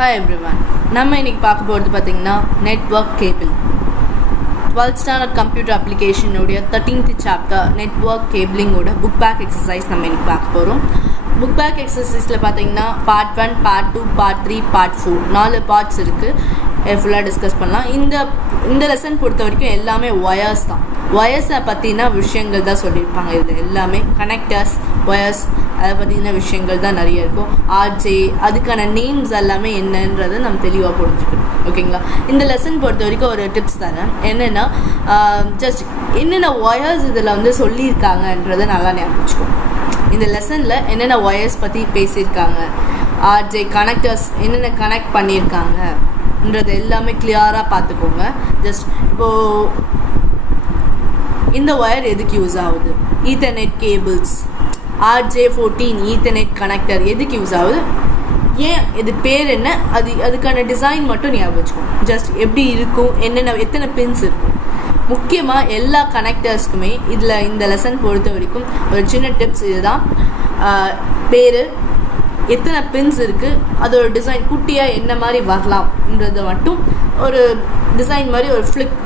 Hi everyone. நம்ம இன்னைக்கு பார்க்க போகிறது பார்த்தீங்கன்னா network cable 12th standard computer அப்ளிகேஷனுடைய 13th சாப்டர் நெட்வொர்க் கேபிளிங்கோட புக் பேக் எக்ஸசைஸ் நம்ம இன்னைக்கு பார்க்க போகிறோம். புக் பேக் எக்ஸசைஸில் பார்த்தீங்கன்னா part 1, part 2, part 3, part 4 4 parts இருக்குது. ஃபுல்லாக டிஸ்கஸ் பண்ணலாம். இந்த லெசன் பொறுத்த வரைக்கும் எல்லாமே ஒயர்ஸ் தான். ஒயர்ஸை பற்றின விஷயங்கள் தான் சொல்லியிருப்பாங்க. இதில் எல்லாமே கனெக்டர்ஸ், ஒயர்ஸ், அதை பற்றின விஷயங்கள் தான் நிறைய இருக்கும். ஆர்ஜே, அதுக்கான நேம்ஸ் எல்லாமே என்னன்றதை நம்ம தெளிவாக புரிஞ்சுக்கணும். ஓகேங்களா? இந்த லெசன் பொறுத்த வரைக்கும் ஒரு டிப்ஸ் தரேன். என்னென்னா ஜஸ்ட் என்னென்ன ஒயர்ஸ் இதில் வந்து சொல்லியிருக்காங்கன்றதை நல்லா ஞாபகம் வச்சுக்கோங்க. இந்த லெசனில் என்னென்ன ஒயர்ஸ் பற்றி பேசியிருக்காங்க, ஆர்ஜே, கனெக்டர்ஸ் என்னென்ன கனெக்ட் பண்ணியிருக்காங்கன்றது எல்லாமே கிளியராக பார்த்துக்கோங்க. ஜஸ்ட் இப்போது இந்த ஒயர் எதுக்கு யூஸ் ஆகுது, ethernet cables, RJ14 ethernet connector எதுக்கு யூஸ் ஆகுது, ஏன் இது பேர் என்ன, அதுக்கான டிசைன் மட்டும் ஞாபகம் வச்சுக்கோங்க. ஜஸ்ட் எப்படி இருக்கும், எத்தனை பின்ஸ் இருக்கும். முக்கியமாக எல்லா கனெக்டர்ஸ்க்குமே இதில் இந்த லெசன் பொறுத்த வரைக்கும் ஒரு சின்ன டிப்ஸ் இதுதான். பேர், எத்தனை பின்ஸ் இருக்குது, அதோட டிசைன் குட்டியாக என்ன மாதிரி வரலாம்ன்றதை மட்டும் ஒரு டிசைன் மாதிரி ஒரு ஃப்ளிக்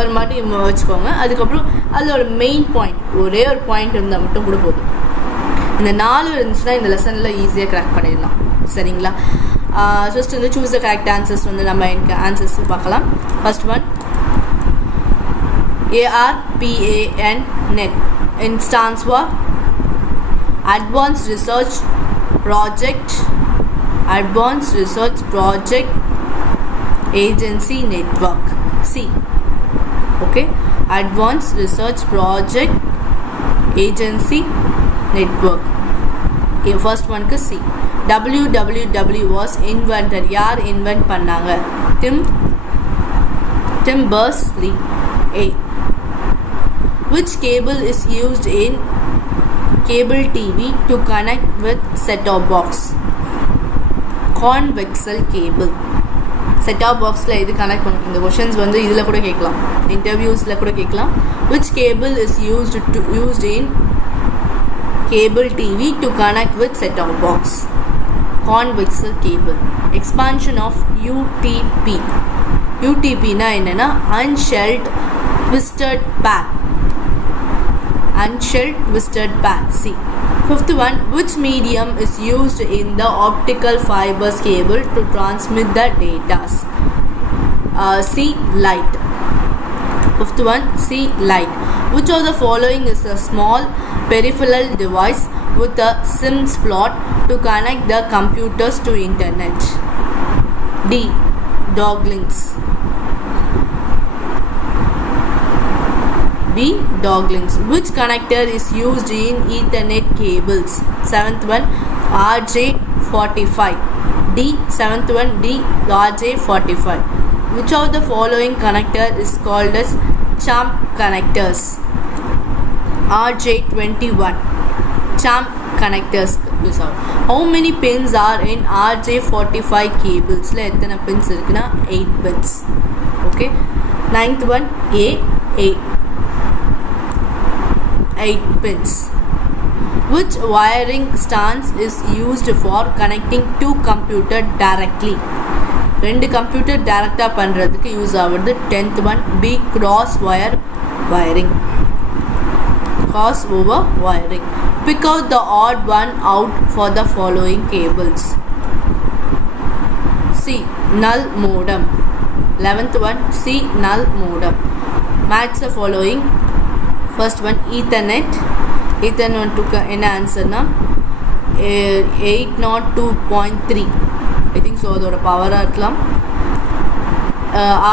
ஒரு மாதிரி வச்சுக்கோங்க. அதுக்கப்புறம் அதோட மெயின் பாயிண்ட், ஒரே ஒரு பாயிண்ட் இருந்தால் மட்டும் கூட போதும். இந்த 4 இருந்துச்சுன்னா இந்த லெசனில் ஈஸியாக கிராக் பண்ணிடலாம். சரிங்களா? ஜஸ்ட் வந்து சூஸ் த கரெக்ட் ஆன்சர்ஸ் வந்து நம்ம எனக்கு ஆன்சர்ஸ் பார்க்கலாம். First one, ARPAN net. It stands for Advanced Research Project Agency Network. C. Okay, Advanced Research Project Agency Network. Okay, first one ku C. WWW was invented. யார் invent பண்ணாங்க? Tim Berners-Lee. A. Which cable is used in cable TV to connect with set-top box? Convexial cable. Set top பாக்ஸில் இது connect பண்ணும். இந்த questions வந்து இதில் கூட கேட்கலாம், இன்டர்வியூஸில் கூட கேட்கலாம். Which cable is used in cable TV to connect with set top box? Coaxial cable. Expansion of UTP. UTPனா என்னென்னா unshielded twisted pack. C. Fifth one, which medium is used in the optical fibers cable to transmit the data? C. Light. Fifth one, C. Light. Which of the following is a small peripheral device with a SIM slot to connect the computers to internet? D. Doglinks. B. Doglinks. Which connector is used in Ethernet cables? 7th one, RJ45. D. 7th one, D. RJ45. Which of the following connector is called as CHAMP connectors? RJ21. CHAMP connectors use out. How many pins are in RJ45 cables? La ethana pins irukna? 8 pins. Okay. 9th one, A. 8 pins. Which wiring stance is used for connecting two computer directly? 2 computer டைரக்டாக பண்ணுறதுக்கு use ஆகுது. 10th one, B. cross wiring. Cross over wiring. Pick out the odd one out for the following cables. C. null modem. 11th one, C. null modem. Match the following. First one, Ethernet. Ethernet என்ன ஆன்சர்னா 802.3. I think so. அதோட பவராக இருக்கலாம்.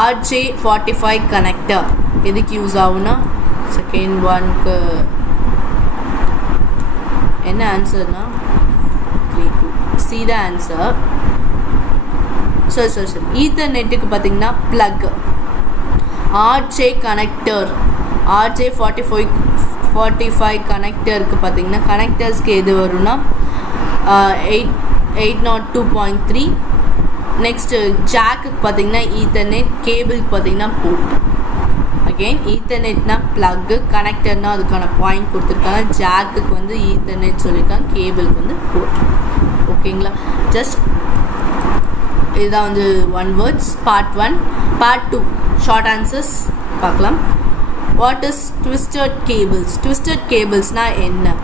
RJ45 connector எதுக்கு use ஆகுனா second ஒன்க்கு என்ன ஆன்சர்னா 3.2. C தான் answer. சரி ஈத்தர்நெட்டுக்கு பார்த்தீங்கன்னா ப்ளக். RJ கனெக்டர், RJ45 கனெக்டருக்கு பார்த்தீங்கன்னா கனெக்டர்ஸ்க்கு எது வரும்னா 802.3. நெக்ஸ்ட்டு ஜாக்குக்கு பார்த்தீங்கன்னா ஈத்தர்நெட், கேபிளுக்கு பார்த்தீங்கன்னா போர்ட். அகெயின் ஈத்தர்நெட்னா ப்ளக்கு, கனெக்டர்னால் அதுக்கான பாயிண்ட் கொடுத்துருக்காங்க. ஜாக்குக்கு வந்து ஈத்தர்நெட் சொல்லியிருக்காங்க, கேபிளுக்கு வந்து போர்ட். ஓகேங்களா? ஜஸ்ட் இதுதான் வந்து one words part 1. Part 2 short answers பார்க்கலாம். What is twisted cables? Twisted கேபிள்ஸ்னால் என்ன?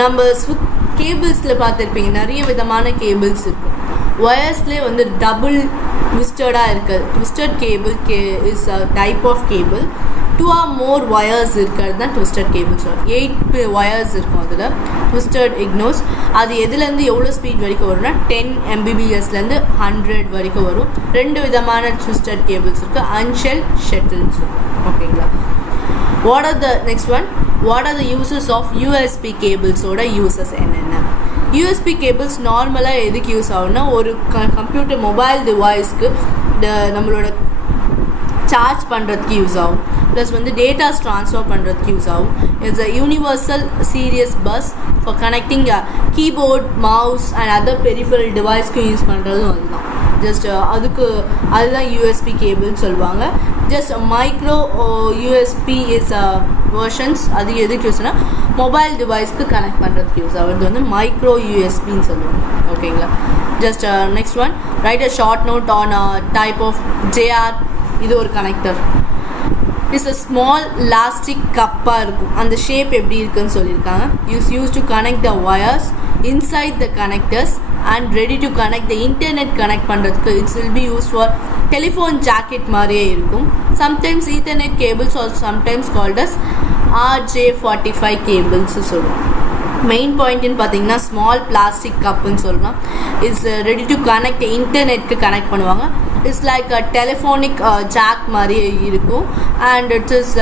நம்ம கேபிள்ஸில் பார்த்துருப்பீங்க நிறைய விதமான கேபிள்ஸ் இருக்கும். ஒயர்ஸ்லேயே வந்து டபுள் ட்விஸ்டடாக இருக்குது. Twisted cable is a type of cable. 2 or more wires இருக்கிறது தான் ட்விஸ்டட் கேபிள்ஸ். 8 ஒயர்ஸ் இருக்கும் அதில். ட்விஸ்டட் இக்னோஸ் அது எதுலேருந்து எவ்வளோ ஸ்பீட் வரைக்கும் வரும்னா 10 Mbps-லேருந்து 100 வரைக்கும் வரும். 2 விதமான ட்விஸ்டட் கேபிள்ஸ் இருக்குது. Unshield shuttles. ஓகேங்களா? What are the next one, what are the uses of USB கேபிள்ஸோட யூசஸ் என்னென்ன? யூஎஸ்பி கேபிள்ஸ் நார்மலாக எதுக்கு யூஸ் ஆகும்னா ஒரு கம்ப்யூட்டர் மொபைல் டிவைஸ்க்கு நம்மளோட சார்ஜ் பண்ணுறதுக்கு யூஸ் ஆகும். ப்ளஸ் வந்து டேட்டாஸ் ட்ரான்ஸ்ஃபர் பண்ணுறதுக்கு யூஸ் ஆகும். It's a universal serious bus for connecting keyboard, mouse and other peripheral டிவைஸ்க்கு யூஸ் பண்ணுறதும் அதுதான். ஜஸ்ட் அதுதான் யூஎஸ்பி கேபிள்னு சொல்லுவாங்க. Just micro USB is versions. அது எதுக்கு யூஸ்னா மொபைல் டிவைஸ்க்கு கனெக்ட் பண்ணுறதுக்கு யூஸ் ஆகுது வந்து மைக்ரோ யூஎஸ்பின்னு சொல்லுவாங்க. ஓகேங்களா? Just next one, write a short note on type of J R. இது ஒரு connector. It's a small plastic கப்பாக இருக்கும். அந்த ஷேப் எப்படி இருக்குன்னு சொல்லியிருக்காங்க. Use to connect the wires inside the connectors and ready to connect the internet connect பண்ணுறதுக்கு it's will be use for telephone jacket மாதிரியே இருக்கும். Sometimes ethernet cables are sometimes called as RJ45 cables சொல்லுவோம். Main பாயிண்ட்னு பார்த்தீங்கன்னா small plastic கப்புன்னு சொல்லலாம். It's ready to connect இன்டர்நெட்க்கு connect பண்ணுவாங்க. It's like a telephonic jack மாதிரி இருக்கும். And it's is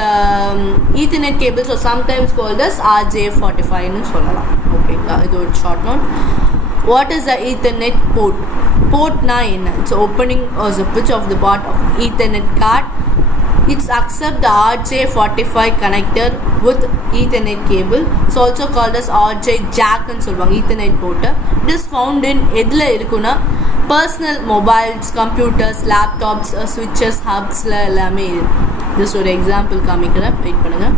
ethernet cables are sometimes called as RJ45ன்னு சொல்லலாம். ஓகேங்களா? இது ஒரு short note. What is the Ethernet port? Port na enna? It's opening or the pitch of the part of Ethernet card. It's accept the RJ45 connector with Ethernet cable. It's also called as RJ jack and solvang Ethernet port. It is found in edla irukuna personal mobiles, computers, laptops, switches, hubs la ellame. Just ஒரு example காமிக்கிறேன். Wait பண்ணுங்க.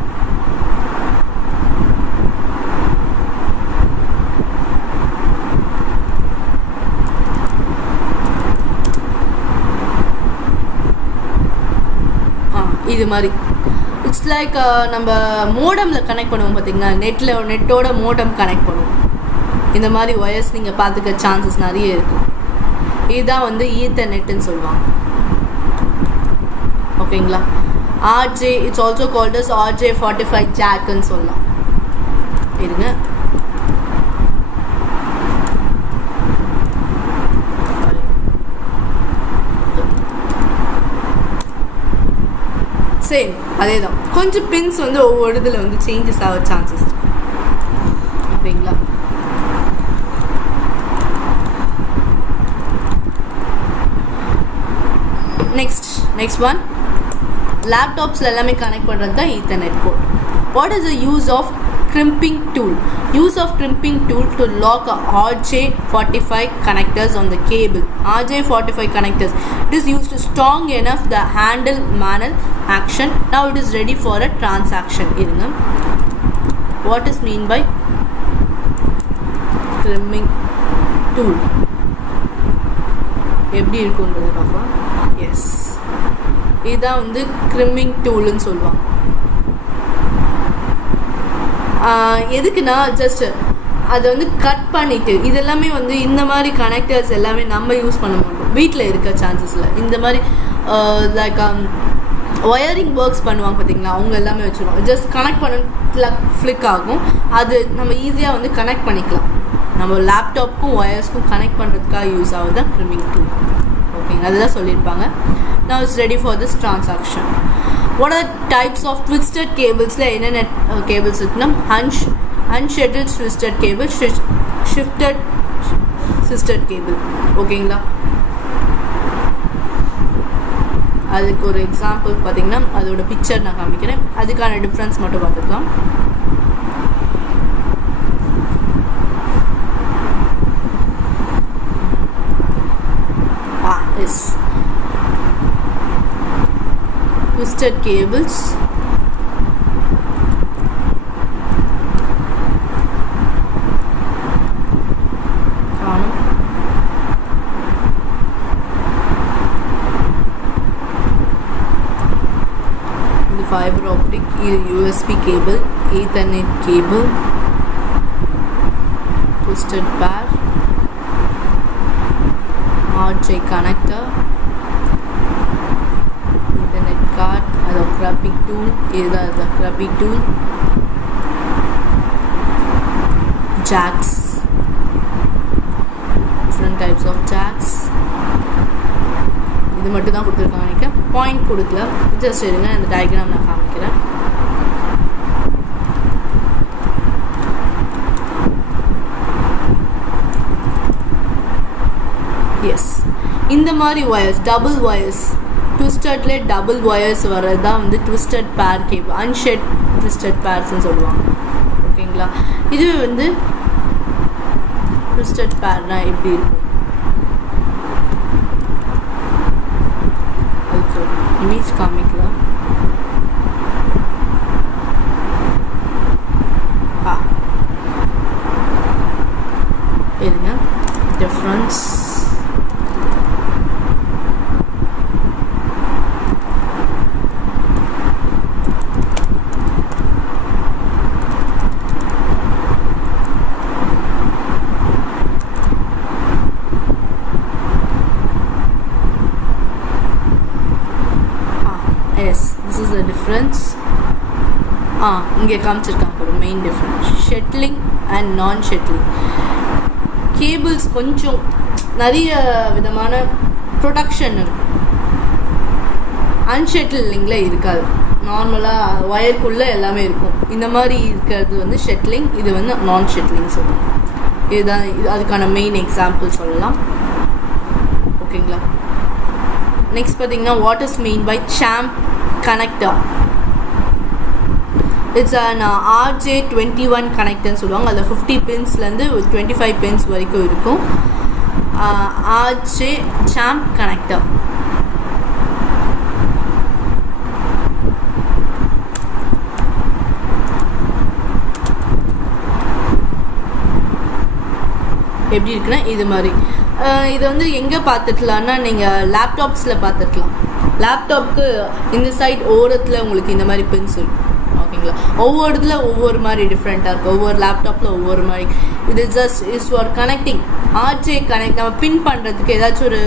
இது மாதிரி it's like நம்ம மோடமில் connect பண்ணுவோம் பார்த்தீங்கன்னா, நெட்டோட modem connect பண்ணுவோம். இந்த மாதிரி ஒயர்ஸ் நீங்கள் பார்த்துக்க சான்சஸ் நிறைய இருக்கும். இதுதான் வந்து ஈத்தர்நெட்டுன்னு சொல்லுவாங்க. ஓகேங்களா? RJ it's also called as RJ45 ஜாக்குன்னு சொல்லலாம். இருங்க, சேம் அதே தான். கொஞ்சம் பின்ஸ் வந்து ஒவ்வொரு இதில் வந்து சேஞ்சஸ் ஆக சான்சஸ். ஓகேங்களா? நெக்ஸ்ட் ஒன், லேப்டாப்ஸில் எல்லாமே கனெக்ட் பண்ணுறது தான் ethernet port. What is the use of crimping tool? Use of crimping tool to lock RJ45 connectors on the cable. RJ45 connectors, it is used to strong enough the handle manual action. Now it is ready for a transaction. irunga, what is mean by crimping tool? எப்படி இருக்குன்றது பார்க்கலாம். S, இதுதான் வந்து crimping toolன்னு சொல்லுவாங்க. எதுக்குன்னா just அதை வந்து cut பண்ணிவிட்டு, இதெல்லாமே வந்து இந்த மாதிரி கனெக்டர்ஸ் எல்லாமே நம்ம யூஸ் பண்ண மாட்டோம். வீட்டில் இருக்க சான்சஸில் இந்த மாதிரி லைக் ஒயரிங் ஒர்க்ஸ் பண்ணுவாங்க பார்த்தீங்களா, அவங்க எல்லாமே வச்சுருவாங்க. ஜஸ்ட் கனெக்ட் பண்ண ஃப்ளிக் ஆகும். அது நம்ம ஈஸியாக வந்து கனெக்ட் பண்ணிக்கலாம். நம்ம லேப்டாப்புக்கும் ஒயர்ஸ்க்கும் கனெக்ட் பண்ணுறதுக்காக யூஸ் ஆகுது தான் க்ரிமிங் டூல். ஓகேங்க, அதுதான் சொல்லியிருப்பாங்க. Now it's ready for this transaction. What are the types of twisted cables? என்னென்ன cables இருக்குன்னா, unshuttled twisted cable, shifted twisted cable. ஓகேங்களா? அதுக்கு ஒரு எக்ஸாம்பிள் பார்த்தீங்கன்னா, அதோட பிக்சர் நான் காமிக்கிறேன். அதுக்கான டிஃப்ரென்ஸ் மட்டும் பார்த்துக்கலாம். Yes, twisted cables. USB cable, Ethernet cable, twisted pair, RJ connector, Ethernet card, the scrubbing tool, the scrubbing tool, jacks, different types of jacks. இது மட்டும் தான் கொடுத்துருக்காங்க. நினைக்கிறேன் பாயிண்ட் கொடுக்கல, ஜஸ்ட் இருங்க இந்த டயக்ராம் நான் காமிக்கிறேன். எஸ், இந்த மாதிரி ஒயர்ஸ், டபுள் ஒயர்ஸ், ட்விஸ்டட்ல டபுள் ஒயர்ஸ் வர்றது தான் வந்து ட்விஸ்டட் பேர் கேபிள், அன்ஷெட் ட்விஸ்டட் பேர்ஸ்ன்னு சொல்லுவாங்க. ஓகேங்களா, இது வந்து ட்விஸ்டட் பேர்னா எப்படி இருக்கும் இமேஜ் காமிக்கலாம். இருங்க, டிஃப்ரென்ஸ் இங்கே காமிச்சிருக்காங்க ஒரு மெயின் டிஃப்ரென்ஸ், ஷெட்லிங் அண்ட் நான் ஷெட்லிங் கேபிள்ஸ். கொஞ்சம் நிறைய விதமான ப்ரொடக்ஷன் இருக்கும், அன்ஷெட்லிங்கில் இருக்காது. நார்மலாக ஒயருக்குள்ளே எல்லாமே இருக்கும். இந்த மாதிரி இருக்கிறது வந்து ஷெட்லிங், இது வந்து நான் ஷெட்லிங் சொல்லுவோம். இதுதான் அதுக்கான மெயின் எக்ஸாம்பிள் சொல்லலாம். ஓகேங்களா, நெக்ஸ்ட் பார்த்தீங்கன்னா what is mean by champ connector. It's an RJ21 கனெக்டர்னு சொல்லுவாங்க. அதில் 50 பின்ஸ்லேருந்து 25 பின்ஸ் வரைக்கும் இருக்கும். RJ champ connector. எப்படி இருக்குன்னா இது மாதிரி. இது வந்து எங்கே பார்த்துக்கலான்னா நீங்கள் லேப்டாப்ஸில் பார்த்துக்கலாம். லேப்டாப்க்கு இந்த சைட் ஓரத்தில் உங்களுக்கு இந்த மாதிரி பின்ஸ் இருக்கும். ஓகேங்களா, ஒவ்வொரு இடத்துல ஒவ்வொரு மாதிரி டிஃப்ரெண்ட்டாக இருக்கும், ஒவ்வொரு லேப்டாப்பில் ஒவ்வொரு மாதிரி. இது just is for connecting. RJ connect நம்ம பின் பண்ணுறதுக்கு ஏதாச்சும் ஒரு,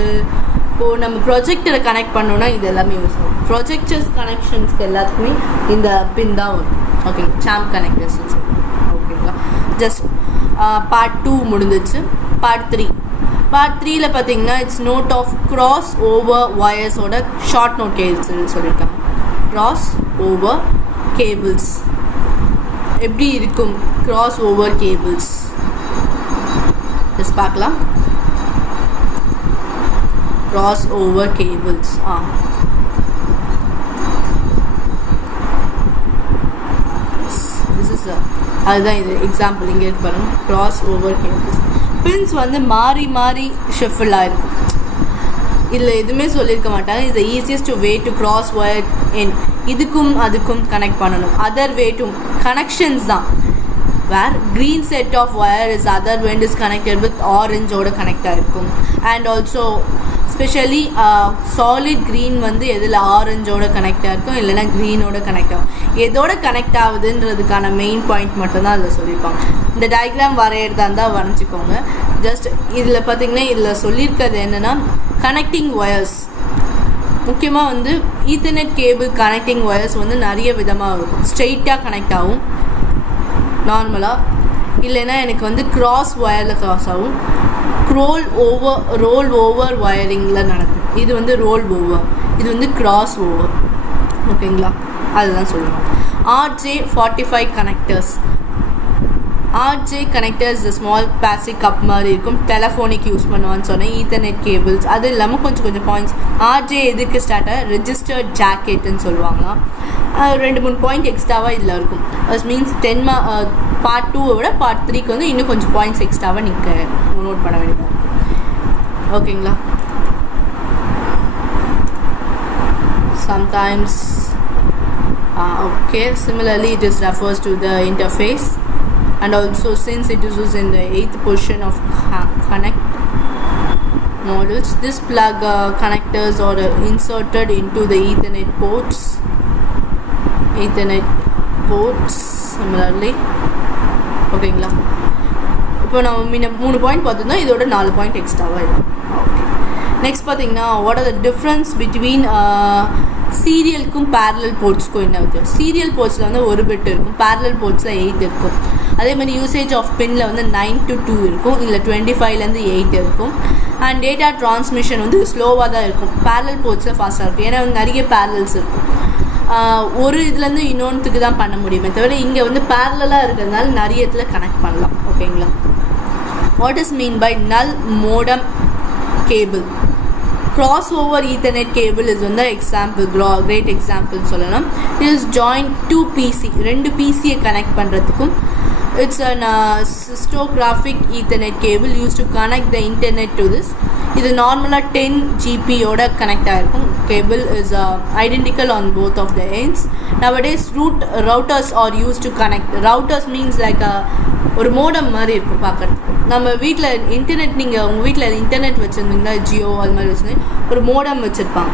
இப்போது நம்ம ப்ரொஜெக்டரை கனெக்ட் பண்ணோன்னா இது எல்லாமே யூஸ் ஆகும். ப்ரொஜெக்டர்ஸ் கனெக்ஷன்ஸ்க்கு எல்லாத்துக்குமே இந்த பின் தான் வரும். ஓகேங்க, சாம்ப் கனெக்டர்ஸ். ஓகேங்களா, ஜஸ்ட் பார்ட் 2 முடிஞ்சிச்சு. பார்ட் 3ல் பார்த்தீங்கன்னா it's note of cross over ஒயர்ஸோட ஷார்ட் நோட் கேபிள்ஸ் சொல்லியிருக்காங்க. கிராஸ் ஓவர் கேபிள்ஸ் எப்படி இருக்கும், கிராஸ் ஓவர் கேபிள்ஸ் ஜஸ்ட் பார்க்கலாம். கிராஸ் ஓவர் கேபிள்ஸ் அதுதான் இது எக்ஸாம்பிள். இங்கே இருக்கு பாருங்க, கிராஸ் ஓவர் கேபிள்ஸ். பின்ஸ் வந்து மாறி மாறி ஷஃபிள் ஆகிருக்கும். இதில் எதுவுமே சொல்லியிருக்க மாட்டாங்க. இது easiest way to cross wire என் இதுக்கும் அதுக்கும் கனெக்ட் பண்ணணும். அதர் வே டு கனெக்ஷன்ஸ் தான். Where green set of wire is other went is connected with ஆரஞ்சோட கனெக்ட் ஆகிருக்கும். And also specially solid green வந்து எதில் ஆரஞ்சோட கனெக்டாக இருக்கும், இல்லைனா க்ரீனோட கனெக்ட் ஆகும். எதோட கனெக்ட் ஆகுதுன்றதுக்கான மெயின் பாயிண்ட் மட்டும்தான் அதில் சொல்லியிருப்பாங்க. இந்த டயக்ராம் வரையிறதா இருந்தால் வரைஞ்சிக்கோங்க. ஜஸ்ட் இதில் பார்த்திங்கன்னா இதில் சொல்லியிருக்கிறது என்னென்னா கனெக்டிங் ஒயர்ஸ். முக்கியமாக வந்து ஈத்தர்நெட் கேபிள் கனெக்டிங் ஒயர்ஸ் வந்து நிறைய விதமாக இருக்கும். ஸ்ட்ரெயிட்டாக கனெக்ட் ஆகும் நார்மலாக, இல்லைன்னா எனக்கு வந்து கிராஸ் ஒயரில் கிராஸ் ஆகும். ரோல் ஓவர் ஒயரிங்கில் நடக்கும். இது வந்து ரோல் ஓவர், இது வந்து கிராஸ் ஓவர். ஓகேங்களா, அதுதான் சொல்லுவோம். RJ45 connectors. RJ connectors small plastic cup மாதிரி இருக்கும். டெலஃபோனிக் யூஸ் பண்ணுவான்னு சொன்னேன். ஈத்தர்நெட் கேபிள்ஸ் அது இல்லாமல் கொஞ்சம் பாயிண்ட்ஸ். RJ எதுக்கு ஸ்டார்ட் ஆக ரெஜிஸ்டர்ட் ஜாக்கெட்டுன்னு சொல்லுவாங்களாம். 2-3 பாயிண்ட் எக்ஸ்ட்ராவாக இதில் இருக்கும். அது மீன்ஸ் பார்ட் 2 விட பார்ட் 3க்கு வந்து இன்னும் கொஞ்சம் பாயிண்ட்ஸ் எக்ஸ்ட்ராவாக நீங்கள் நோட் பண்ண வேண்டியதாக இருக்கும். ஓகேங்களா, sometimes okay, similarly it is refers to the interface, and also since it is used in the 8th position of connect modules, this plug connectors are inserted into the Ethernet ports. Ethernet ports similarly. ஓகேங்களா, இப்போ நம்ம முன்ன 3 point பார்த்துருந்தோம், இதோட 4 point எக்ஸ்ட்ராவாக இது. Okay, next பார்த்தீங்கன்னா what are the difference between சீரியலுக்கும் பேரலல் போர்ட்ஸ்க்கும் என்ன வித்தியாசம்? சீரியல் போர்ட்ஸில் வந்து 1 பிட் இருக்கும், பேரலல் போர்ட்ஸில் 8 இருக்கும். அதே மாதிரி யூசேஜ் ஆஃப் பின்னில் வந்து 9 to 2 இருக்கும், இல்லை 25லேருந்து 8 இருக்கும். அண்ட் டேட்டா ட்ரான்ஸ்மிஷன் வந்து ஸ்லோவாக தான் இருக்கும். பேரலல் போர்ட்ஸில் ஃபாஸ்ட்டாக இருக்கும், ஏன்னா வந்து நிறைய பேரலல்ஸ் இருக்கும். ஒரு இதுலேருந்து இன்னொன்றுக்கு தான் பண்ண முடியுமே தவிர இங்கே வந்து பேரலாக இருக்கிறதுனால நிறைய இடத்துல கனெக்ட் பண்ணலாம். ஓகேங்களா, what is mean by null modem cable? Cross over ethernet cable is வந்து எக்ஸாம்பிள், கிரேட் எக்ஸாம்பிள் சொல்லலாம். இட் இஸ் ஜாயின் 2 PC, 2 PCயை கனெக்ட் பண்ணுறதுக்கும். இட்ஸ் அன் சிஸ்டோகிராஃபிக் ethernet cable use to connect the internet to this. இது நார்மலாக 10 GBயோட connect ஆகிருக்கும். Cable is identical on both of the ends. Nowadays routers are use to connect. Routers means like ஒரு modem மாதிரி இருக்கும் பார்க்குறதுக்கு. நம்ம வீட்டில் இன்டர்நெட், நீங்கள் உங்கள் வீட்டில் இன்டர்நெட் வச்சுருந்தீங்கன்னா ஜியோ அது மாதிரி வச்சுருந்தீங்க, ஒரு மோடம் வச்சுருப்பாங்க.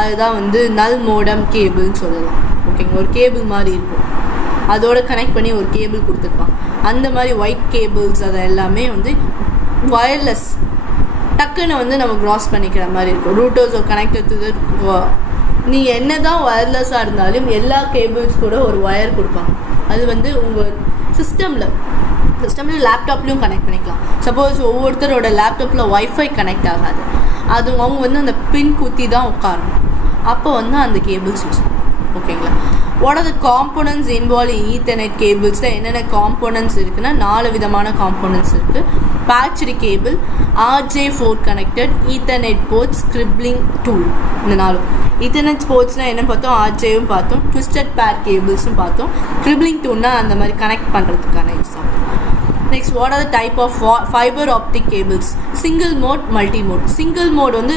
அதுதான் வந்து நல் மோடம் கேபிள்னு சொல்லலாம். ஓகேங்க, ஒரு கேபிள் மாதிரி இருக்கும், அதோட கனெக்ட் பண்ணி ஒரு கேபிள் கொடுத்துருப்பாங்க. அந்த மாதிரி ஒயிட் கேபிள்ஸ் அது எல்லாமே வந்து வயர்லெஸ், டக்குன்னு வந்து நம்ம க்ராஸ் பண்ணிக்கிற மாதிரி இருக்கும். ரூட்டர்ஸ் ஒரு கனெக்டட். நீங்கள் என்ன தான் ஒயர்லெஸ்ஸாக இருந்தாலும் எல்லா கேபிள்ஸ் கூட ஒரு ஒயர் கொடுப்பாங்க. அது வந்து உங்கள் சிஸ்டமில் லேப்டாப்லேயும் கனெக்ட் பண்ணிக்கலாம். சப்போஸ் ஒவ்வொருத்தரோட லேப்டாப்பில் ஒய்ஃபை கனெக்ட் ஆகாது, அது அவங்க வந்து அந்த பின் குத்தி தான் உட்காரணும். அப்போ வந்து அந்த கேபிள்ஸ் யூஸ். ஓகேங்களா, what are the components involve in ethernet கேபிள்ஸில் என்னென்ன காம்போனன்ட்ஸ் இருக்குன்னா 4 விதமான காம்போனன்ட்ஸ் இருக்குது. Patched cable, RJ4 connected, ethernet ports, scribbling tool. இந்த 4 ஈத்தர்நெட் போர்ட்ஸ்னால் என்ன பார்த்தோம்? RJவும் பார்த்தோம், ட்விஸ்டட் பேர் கேபிள்ஸும் பார்த்தோம். ஸ்கிரிப்லிங் டூல்னா அந்த மாதிரி கனெக்ட் பண்ணுறதுக்கான யூஸ் ஆகும். Next, what are the type of fibre optic cables? Single mode, multi mode. Single mode வந்து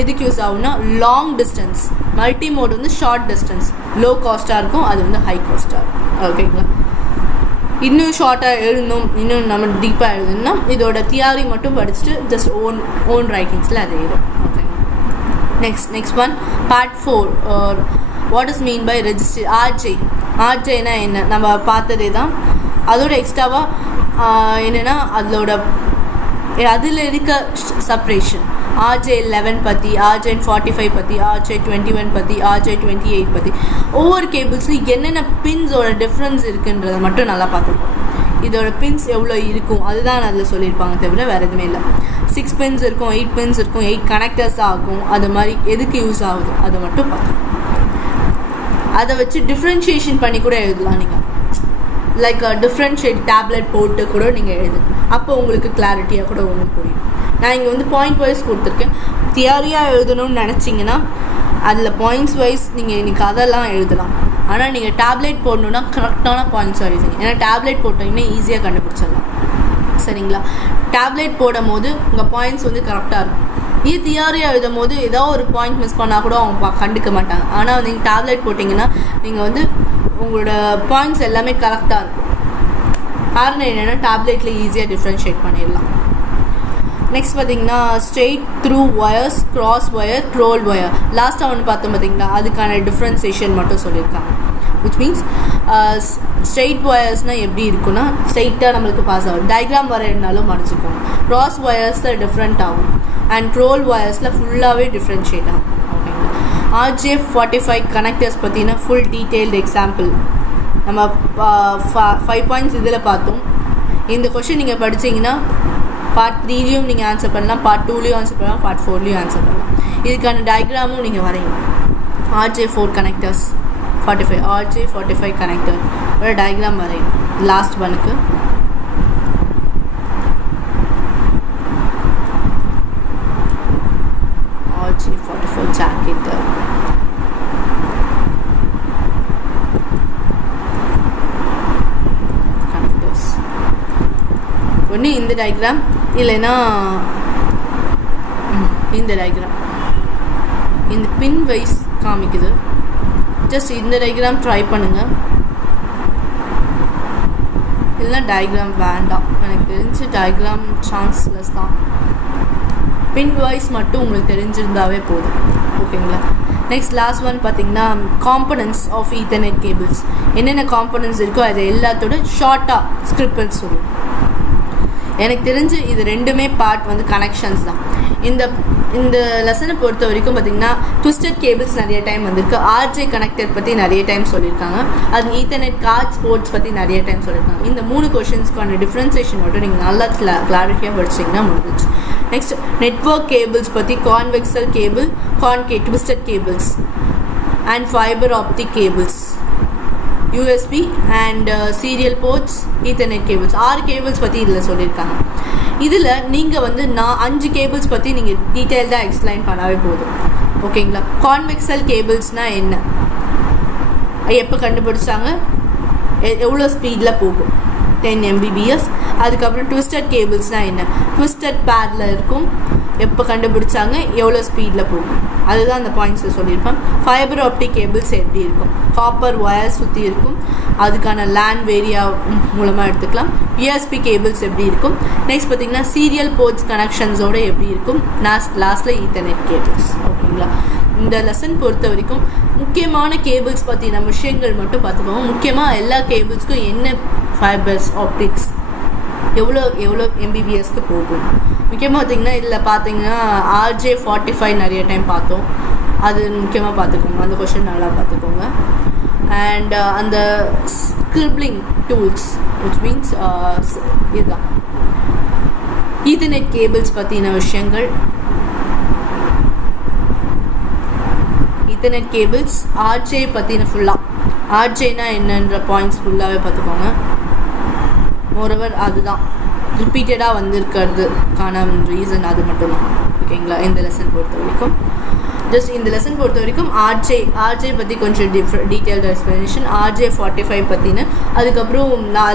எதுக்கு யூஸ் ஆகும்னா லாங் டிஸ்டன்ஸ். மல்டி மோட் வந்து ஷார்ட் டிஸ்டன்ஸ், லோ காஸ்ட்டாக இருக்கும், அது வந்து ஹை காஸ்ட்டாக இருக்கும். ஓகேங்களா, இன்னும் ஷார்ட்டாக எழுதணும், இன்னும் நம்ம டீப்பாக எழுதணும்னா இதோட தியரி மட்டும் படிச்சுட்டு ஜஸ்ட் ஓன் ரைட்டிங்ஸில் அது எழுதும். Okay, next one part 4. What is mean by register? ஆர்ஜேனா என்ன? நம்ம பார்த்ததே தான். அதோட எக்ஸ்ட்ராவாக என்னென்னா அதில் இருக்க செப்ரேஷன். RJ11 பற்றி, RJ45 பற்றி, RJ21 பற்றி, RJ28 பற்றி, ஒவ்வொரு கேபிள்ஸ்லையும் என்னென்ன பின்ஸோட டிஃப்ரென்ஸ் இருக்குன்றதை மட்டும் நல்லா பார்த்துருக்கோம். இதோட பின்ஸ் எவ்வளோ இருக்கும் அதுதான் அதில் சொல்லியிருப்பாங்க, தவிர வேறு எதுவுமே இல்லை. 6 பின்ஸ் இருக்கும், 8 பின்ஸ் இருக்கும், 8 கனெக்டர்ஸ் ஆகும். அது மாதிரி எதுக்கு யூஸ் ஆகுது அதை மட்டும் பார்த்துருக்கோம். அதை வச்சு டிஃப்ரென்ஷியேஷன் பண்ணி கூட எழுதலாம். நீங்கள் லைக் டிஃப்ரென்ஷியேட் டேப்லெட் போட்டு கூட நீங்கள் எழுதுங்க, அப்போ உங்களுக்கு கிளாரிட்டியாக கூட ஒன்று புரியும். நான் இங்கே வந்து பாயிண்ட் வைஸ் கொடுத்துருக்கேன். தியரியாக எழுதணும்னு நினச்சிங்கன்னா அதில் பாயிண்ட்ஸ் வைஸ் நீங்கள் இன்றைக்கி அதெல்லாம் எழுதலாம். ஆனால் நீங்கள் டேப்லெட் போடணுன்னா கரெக்டான பாயிண்ட்ஸ் எழுதுங்க, ஏன்னா டேப்லெட் போட்டிங்கன்னா ஈஸியாக கண்டுபிடிச்சிடலாம். சரிங்களா, டேப்லெட் போடும் போது உங்கள் பாயிண்ட்ஸ் வந்து கரெக்டாக இருக்கும். இது தியரியாக எழுதும் போது ஏதோ ஒரு பாயிண்ட் மிஸ் பண்ணால் கூட அவங்க கண்டுக்க மாட்டாங்க. ஆனால் நீங்கள் டேப்லெட் போட்டிங்கன்னா நீங்கள் வந்து உங்களோட பாயிண்ட்ஸ் எல்லாமே கரெக்டாக இருக்கும். காரணம் என்னென்னா டேப்லெட்டில் ஈஸியாக டிஃப்ரென்ஷியேட் பண்ணிடலாம். நெக்ஸ்ட் பார்த்தீங்கன்னா straight through wires, cross wire, roll wire. லாஸ்ட்டாக ஒன்று பார்த்தோம் பார்த்தீங்களா, அதுக்கான டிஃப்ரென்சியேஷன் மட்டும் சொல்லியிருக்காங்க. விச் மீன்ஸ் ஸ்ட்ரெயிட் ஒயர்ஸ்னால் எப்படி இருக்குன்னா ஸ்ட்ரெயிட்டாக நம்மளுக்கு பாஸ் ஆகும், டயக்ராம் வரையினாலும் மறைச்சிக்கோங்க. கிராஸ் ஒயர்ஸில் டிஃப்ரெண்ட் ஆகும், அண்ட் ரோல் ஒயர்ஸில் ஃபுல்லாகவே டிஃப்ரென்ஷியேட் ஆகும். ஓகேங்களா, RJ45 கனெக்டர்ஸ் பார்த்தீங்கன்னா ஃபுல் டீட்டெயில்டு எக்ஸாம்பிள் நம்ம 5 பாயிண்ட்ஸ் இதில் பார்த்தோம். இந்த கொஷின் நீங்கள் படித்தீங்கன்னா பார்ட் 3லையும் நீங்கள் ஆன்சர் பண்ணலாம், பார்ட் 2லையும் ஆன்சர் பண்ணலாம், பார்ட் 4லையும் ஆன்சர் பண்ணலாம். இதுக்கான டயக்ராமும் நீங்கள் வரையணும். RJ4 கனெக்டர்ஸ் 45, RJ45 கனெக்டர் ஒரு டயக்ராம் வரையணும். லாஸ்ட் ஒனுக்கு RJ44 ஜாக்கெட் கனெக்டர்ஸ் ஒன்று இந்த டயக்ராம், இல்லைன்னா இந்த டயக்ராம். இந்த பின் வைஸ் காமிக்குது. ஜஸ்ட் இந்த டயக்ராம் ட்ரை பண்ணுங்கள், இல்லைன்னா டயக்ராம் வேண்டாம். எனக்கு தெரிஞ்சு டயக்ராம் சான்ஸ்லெஸ் தான். பின் வைஸ் மட்டும் உங்களுக்கு தெரிஞ்சிருந்தாவே போதும். ஓகேங்களா, நெக்ஸ்ட் லாஸ்ட் ஒன் பார்த்தீங்கன்னா காம்பனன்ட்ஸ் ஆஃப் ஈத்தர்நெட் கேபிள்ஸ். என்னென்ன காம்பனன்ட்ஸ் இருக்கோ அது எல்லாத்தோட ஷார்ட்டாக ஸ்கிரிப்ட் சொல்லுவோம். எனக்கு தெரிஞ்சு இது ரெண்டுமே பார்ட் வந்து கனெக்ஷன்ஸ் தான். இந்த லெசனை பொறுத்த வரைக்கும் பார்த்திங்கன்னா ட்விஸ்டட் கேபிள்ஸ் நிறைய டைம் வந்திருக்கு, ஆர்ஜே கனெக்டர் பற்றி நிறைய டைம் சொல்லியிருக்காங்க, அது ஈத்தர்நெட் கார்ட்ஸ் போர்ட்ஸ் பற்றி நிறைய டைம் சொல்லியிருக்காங்க. இந்த 3 கொஷின்ஸ்க்கான டிஃப்ரென்சேஷன் மட்டும் நீங்கள் நல்லா கிளாரிட்டியாக படிச்சிங்கன்னா முடிஞ்சிச்சு. நெக்ஸ்ட் நெட்வொர்க் கேபிள்ஸ் பற்றி coaxial cable, twisted cables and fibre optic cables, USB and serial ports, ethernet cables 6 cables பற்றி இதில் சொல்லியிருக்காங்க. இதில் நீங்கள் வந்து 5 கேபிள்ஸ் பற்றி நீங்கள் டீட்டெயில்டாக எக்ஸ்பிளைன் பண்ணாவே போதும். ஓகேங்களா? கான்வெக்சல் கேபிள்ஸ்னால் என்ன, எப்போ கண்டுபிடிச்சாங்க, எவ்வளோ ஸ்பீடில் போகும், 10 Mbps. அதுக்கப்புறம் ட்விஸ்டட் கேபிள்ஸ்னால் என்ன, ட்விஸ்டட் பேரில் இருக்கும், எப்போ கண்டுபிடிச்சாங்க, எவ்வளோ ஸ்பீடில் போகும், அதுதான் அந்த பாயிண்ட்ஸை சொல்லியிருப்பேன். ஃபைபர் ஆப்டிக் கேபிள்ஸ் எப்படி இருக்கும், காப்பர் ஒயர் சுற்றி இருக்கும், அதுக்கான லேண்ட் வேரியா மூலமாக எடுத்துக்கலாம். யூஎஸ்பி கேபிள்ஸ் எப்படி இருக்கும். நெக்ஸ்ட் பார்த்திங்கன்னா சீரியல் போர்ட்ஸ் கனெக்ஷன்ஸோடு எப்படி இருக்கும். லாஸ்ட்டில் ஈத்தர்நெட் கேபிள்ஸ். ஓகேங்களா? இந்த லெசன் பொறுத்த வரைக்கும் முக்கியமான கேபிள்ஸ் பற்றின விஷயங்கள் மட்டும் பார்த்துக்கோங்க. முக்கியமாக எல்லா கேபிள்ஸ்க்கும் என்ன ஃபைபர்ஸ் ஆப்டிக்ஸ் எவ்வளோ Mbpsக்கு போகும். முக்கியமாக பார்த்திங்கன்னா இதில் பார்த்தீங்கன்னா RJ45 நிறைய டைம் பார்த்தோம், அது முக்கியமாக பார்த்துக்கோங்க, அந்த கொஷின் நல்லா பார்த்துக்கோங்க. அண்ட் அந்த ஸ்கிரிப்ளிங் டூல்ஸ் விச் மீன்ஸ் இதுதான் ஈத்தர்நெட் கேபிள்ஸ் பற்றின விஷயங்கள். ஈத்தர்நெட் கேபிள்ஸ் ஆர்ஜே பற்றின ஃபுல்லாக, ஆர்ஜேனா என்னன்ற பாயிண்ட்ஸ் ஃபுல்லாகவே பார்த்துக்கோங்க. மோரோவர் அதுதான் ரிப்பீட்டடாக வந்திருக்கிறதுக்கான ரீசன் அது மட்டும்தான். ஓகேங்களா? இந்த லெசன் பொறுத்த வரைக்கும் ஜஸ்ட் இந்த லெசன் பொறுத்த வரைக்கும் ஆர்ஜே பற்றி கொஞ்சம் டீட்டெயில்டு எக்ஸ்ப்ளனேஷன், RJ45 பற்றின. அதுக்கப்புறம்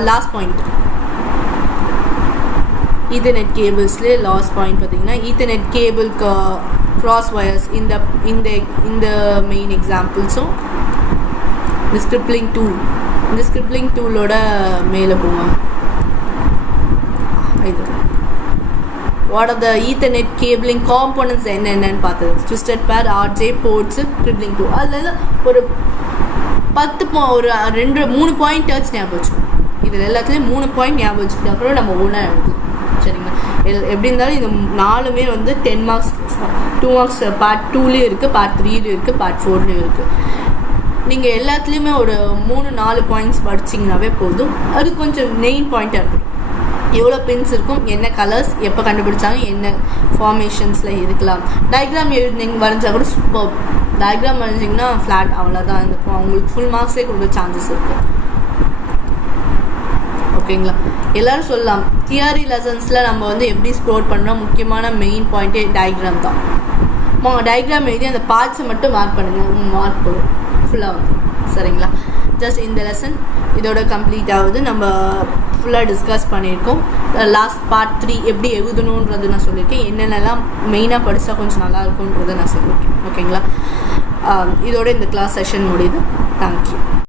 லாஸ்ட் பாயிண்ட் ஈத்தர்நெட் கேபிள்ஸ்லேயே லாஸ்ட் பாயிண்ட் பார்த்திங்கன்னா ஈத்தர்நெட் கேபிள் க்ராஸ் ஒயர்ஸ், இந்த மெயின் எக்ஸாம்பிள்ஸும் இந்த ஸ்கிரிப்ளிங் டூலோட மேலே போவாங்க. இது what are the ethernet cabling components என்னென்னு பார்த்தது. ட்விஸ்டட் பேர், ஆர்ஜே, போர்ட்ஸு, ஸ்கிரிப்ளிங் டூ. அதில் ஒரு 3 பாயிண்ட் டச் ஞாபகம் வச்சுக்கணும். இதில் எல்லாத்துலேயும் 3 பாயிண்ட் ஞாபகம் வச்சுக்கிட்டு அப்புறம் நம்ம ஒன்றா எடுக்கலாம். சரிங்களா? எப்படி இருந்தாலும் இந்த 4மே வந்து 10 மார்க்ஸ், 2 மார்க்ஸ் பார்ட் 2லேயும் இருக்குது, பார்ட் 3லேயும் இருக்குது, பார்ட் 4லேயும் இருக்குது. நீங்கள் எல்லாத்துலேயுமே ஒரு 3-4 பாயிண்ட்ஸ் படிச்சிங்கனாவே போதும். அது கொஞ்சம் மெயின் பாயிண்ட்டாக இருக்கும். எவ்வளோ பின்ஸ் இருக்கும், என்ன கலர்ஸ், எப்போ கண்டுபிடிச்சாங்க, என்ன ஃபார்மேஷன்ஸில் இருக்கலாம். டயக்ராம் வரைஞ்சால் கூட சூப்பர். டயக்ராம் வரைஞ்சிங்கன்னா ஃப்ளாட், அவ்வளோதான். இருக்கும் அவங்களுக்கு ஃபுல் மார்க்ஸே கொடுக்க சான்சஸ் இருக்குது. ஓகேங்களா? எல்லோரும் சொல்லலாம் தியரி லெசன்ஸில் நம்ம வந்து எப்படி ஸ்க்ரோல் பண்ணுறோம், முக்கியமான மெயின் பாயிண்ட்டே டயக்ராம் தான். டயக்ராம் எழுதி அந்த பார்ட்ஸை மட்டும் மார்க் பண்ணுங்கள், மார்க் போடும் ஃபுல்லாக வந்து. சரிங்களா? ஜஸ்ட் இந்த லெசன் இதோட கம்ப்ளீட் ஆகுது. நம்ம ஃபுல்லாக டிஸ்கஸ் பண்ணியிருக்கோம். லாஸ்ட் பார்ட் 3 எப்படி எழுதணுன்றது நான் சொல்லியிருக்கேன், என்னென்னலாம் மெயினாக படித்தா கொஞ்சம் நல்லா இருக்குன்றதை நான் சொல்லியிருக்கேன். ஓகேங்களா? இதோட இந்த கிளாஸ் செஷன் முடியுது. தேங்க்யூ.